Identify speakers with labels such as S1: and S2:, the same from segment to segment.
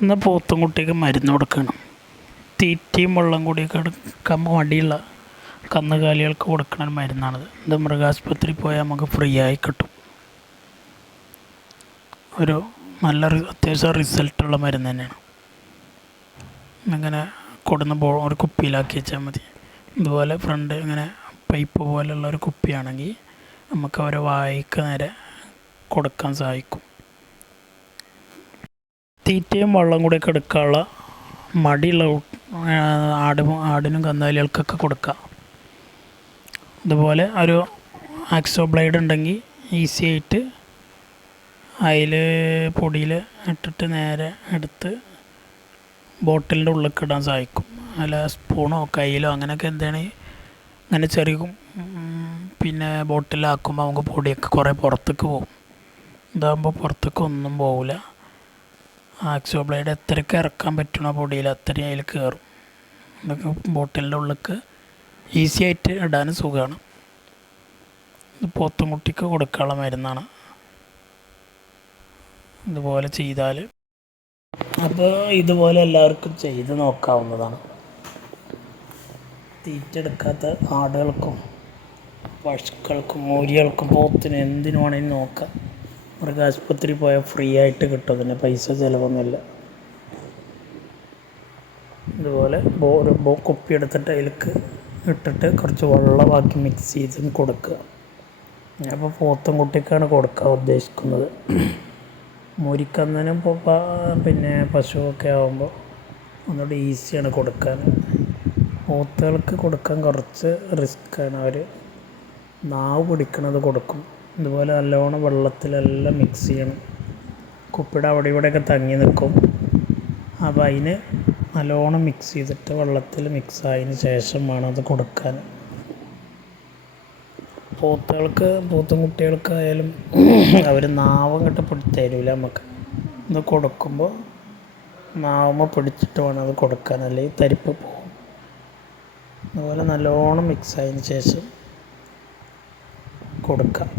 S1: ഇന്ന് പോത്തും കുട്ടിക്ക് മരുന്ന് കൊടുക്കണം. തീറ്റയും വെള്ളം കൂടിയൊക്കെ എടുക്കാൻ മടിയുള്ള കന്നുകാലികൾക്ക് കൊടുക്കണ മരുന്നാണത്. ഇത് മൃഗാശുപത്രി പോയാൽ നമുക്ക് ഫ്രീ ആയി കിട്ടും. ഒരു നല്ല അത്യാവശ്യം റിസൾട്ടുള്ള മരുന്ന് തന്നെയാണ്. ഇങ്ങനെ കൊടുന്ന് ബോ ഒരു കുപ്പിയിലാക്കി വെച്ചാൽ മതി. ഇതുപോലെ ഫ്രണ്ട് ഇങ്ങനെ പൈപ്പ് പോലെയുള്ള ഒരു കുപ്പിയാണെങ്കിൽ നമുക്ക് അവരെ വായിക്ക് നേരെ കൊടുക്കാൻ സഹായിക്കും. തീറ്റയും വെള്ളം കൂടിയൊക്കെ എടുക്കാനുള്ള മടിയുള്ള ആട് ആടിനും കന്നുകാലികൾക്കൊക്കെ കൊടുക്കുക. അതുപോലെ ഒരു ആക്സോ ബ്ലേഡ് ഉണ്ടെങ്കിൽ ഈസി ആയിട്ട് അതിൽ പൊടിയിൽ ഇട്ടിട്ട് നേരെ എടുത്ത് ബോട്ടിലിന്റെ ഉള്ളിലേക്ക് ഇടാൻ സഹായിക്കും. അല്ല സ്പൂണോ കയ്യിലോ അങ്ങനെയൊക്കെ എന്താണ് അങ്ങനെ ചെറിയ പിന്നെ ബോട്ടിലാക്കുമ്പോൾ നമുക്ക് പൊടിയൊക്കെ കുറേ പുറത്തേക്ക് പോകും. ഇതാകുമ്പോൾ പുറത്തേക്ക് ഒന്നും പോകില്ല ആക്സോ ബ്ലേഡ് എത്രയ്ക്ക് ഇറക്കാൻ പറ്റണോ പൊടിയിൽ അത്രയും അതിൽ കയറും. ഇതൊക്കെ ബോട്ടിലിന്റെ ഉള്ളിലേക്ക് ഈസി ആയിട്ട് ഇടാനും സുഖമാണ്. ഇത് പോത്തും കുട്ടിക്ക് കൊടുക്കാനുള്ള മരുന്നാണ്. ഇതുപോലെ ചെയ്താൽ അപ്പോൾ ഇതുപോലെ എല്ലാവർക്കും ചെയ്ത് നോക്കാവുന്നതാണ്. തീറ്റ എടുക്കാത്ത ആടുകൾക്കും പശുക്കൾക്കും മൂരികൾക്കും പോത്തിനും എന്തിനു വേണമെങ്കിലും നോക്കാം. മൃഗാശുപത്രി പോയാൽ ഫ്രീ ആയിട്ട് കിട്ടും. അതിന് പൈസ ചിലവൊന്നുമില്ല. ഇതുപോലെ ഒരു ബോ കുപ്പി എടുത്തിട്ട് അതിലേക്ക് ഇട്ടിട്ട് കുറച്ച് വെള്ളമാക്കി മിക്സ് ചെയ്ത് കൊടുക്കുക. ഞാനിപ്പോൾ പോത്തും കുട്ടിക്കാണ് കൊടുക്കാൻ ഉദ്ദേശിക്കുന്നത്. മുരിക്കന്നനും ഇപ്പോൾ പിന്നെ പശുവൊക്കെ ആകുമ്പോൾ ഒന്നുകൂടി ഈസിയാണ് കൊടുക്കാൻ. പോത്തുകൾക്ക് കൊടുക്കാൻ കുറച്ച് റിസ്ക്കാണ് അവർ നാവ് പിടിക്കണത് കൊടുക്കും. ഇതുപോലെ നല്ലോണം വെള്ളത്തിലെല്ലാം മിക്സ് ചെയ്യണം. കുപ്പിയുടെ അവിടെ ഇവിടെയൊക്കെ തങ്ങി നിൽക്കും. അപ്പോൾ അതിന് നല്ലോണം മിക്സ് ചെയ്തിട്ട് വെള്ളത്തിൽ മിക്സ് ആയതിന് ശേഷം വേണം അത് കൊടുക്കാൻ. പോത്തുകൾക്ക് പോത്തും കുട്ടികൾക്കായാലും അവർ നാവം കെട്ട് പിടിച്ച് തരില്ല നമുക്ക്. ഇത് കൊടുക്കുമ്പോൾ നാവുമ്മ പിടിച്ചിട്ട് വേണം അത് കൊടുക്കാൻ. അല്ലെങ്കിൽ തരിപ്പ് പോകും അതുപോലെ നല്ലോണം മിക്സ് ആയതിന് ശേഷം കൊടുക്കാം.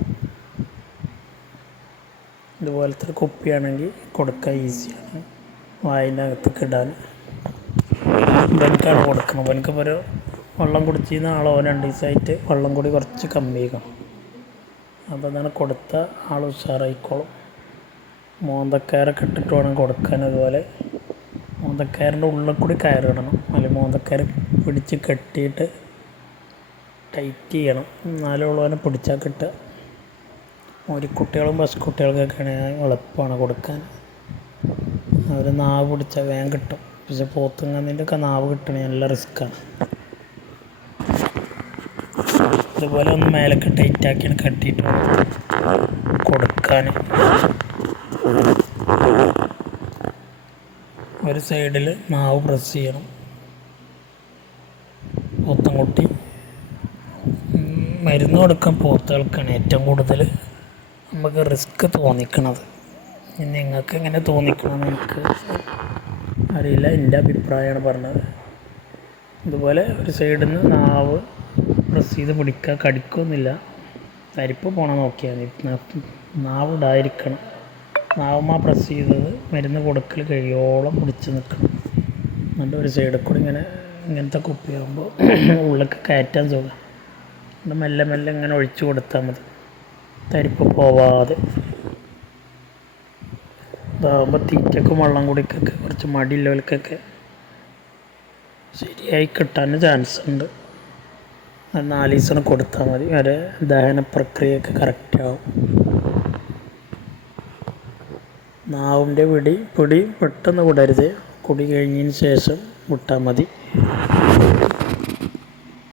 S1: ഇതുപോലത്തെ കുപ്പിയാണെങ്കിൽ കൊടുക്കാൻ ഈസിയാണ് വായിന്റെ അകത്തേക്ക് ഇടാൻ. കൊടുക്കണം ഇവനക്കിപ്പോൾ ഒരു വെള്ളം കുടിച്ചിരുന്ന ആളോ രണ്ട് ദിവസമായിട്ട് വെള്ളം കൂടി കുറച്ച് കമ്മിയാക്കണം. അപ്പോൾ അതാണ് കൊടുത്ത ആൾ ഉഷാറായിക്കോളും. മോന്തക്കയറൊക്കെ ഇട്ടിട്ട് വേണം കൊടുക്കാൻ അതുപോലെ. മോന്തക്കയറിന്റെ ഉള്ളിൽ കൂടി കയറിടണം. അല്ലെങ്കിൽ മോന്തക്കയർ പിടിച്ച് കെട്ടിയിട്ട് ടൈറ്റ് ചെയ്യണം. എന്നാലേ ഉള്ളവനെ പിടിച്ചാൽ കിട്ടുക ഒരു കുട്ടികളും ബസ് കുട്ടികൾക്കൊക്കെയാണ് എളുപ്പമാണ് കൊടുക്കാൻ. അവർ നാവ് പിടിച്ചാൽ വേഗം കിട്ടും. പക്ഷെ പോത്തുങ്ങന്നിന്റെ ഒക്കെ നാവ് കിട്ടണേ നല്ല റിസ്ക്കാണ് ഇതുപോലെ ഒന്ന് മേലൊക്കെ ടൈറ്റാക്കിയാണ് കട്ടിയിട്ട് കൊടുക്കാൻ. ഒരു സൈഡിൽ നാവ് പ്രസ് ചെയ്യണം. പോത്തും കുട്ടി ഉം, മരുന്ന് കൊടുക്കാൻ പോത്തുകൾക്കാണ് ഏറ്റവും കൂടുതൽ നമുക്ക് റിസ്ക് തോന്നിക്കണത്. നിങ്ങൾക്ക് എങ്ങനെ തോന്നിക്കണം എനിക്ക് അറിയില്ല. എന്റെ അഭിപ്രായമാണ് പറഞ്ഞത്. ഇതുപോലെ ഒരു സൈഡിൽ നിന്ന് നാവ് പ്രസ് ചെയ്ത് പിടിക്കുക കടിക്കൊന്നുമില്ല തരിപ്പ് പോണ നോക്കിയാൽ മതി. നാവ് ഉണ്ടായിരിക്കണം നാവുമാ പ്രസ് ചെയ്തത് മരുന്ന് കൊടുക്കൽ കഴിയോളം പിടിച്ച് നിൽക്കണം. എന്നിട്ട് ഒരു സൈഡിൽ കൂടി ഇങ്ങനെ ഇങ്ങനത്തെ കുപ്പിയാകുമ്പോൾ ഉള്ളിലേക്ക് കയറ്റാൻ സുഖം. മെല്ലെ മെല്ലെ ഇങ്ങനെ ഒഴിച്ചു കൊടുത്താൽ മതി. തരിപ്പ് പോവാതെ. ഇതാകുമ്പോൾ തീറ്റക്കും വെള്ളം കുടിക്കൊക്കെ കുറച്ച് മടിയുള്ളവർക്കൊക്കെ ശരിയായി കിട്ടാൻ ചാൻസ് ഉണ്ട്. നാല് ദിവസം കൊടുത്താൽ മതി. വരെ ദഹന പ്രക്രിയയൊക്കെ കറക്റ്റ് ആവും. നാവിന്റെ പിടി പിടി പെട്ടെന്ന് വിടരുത് കുടി കഴിഞ്ഞതിന് ശേഷം വിട്ടാൽ മതി.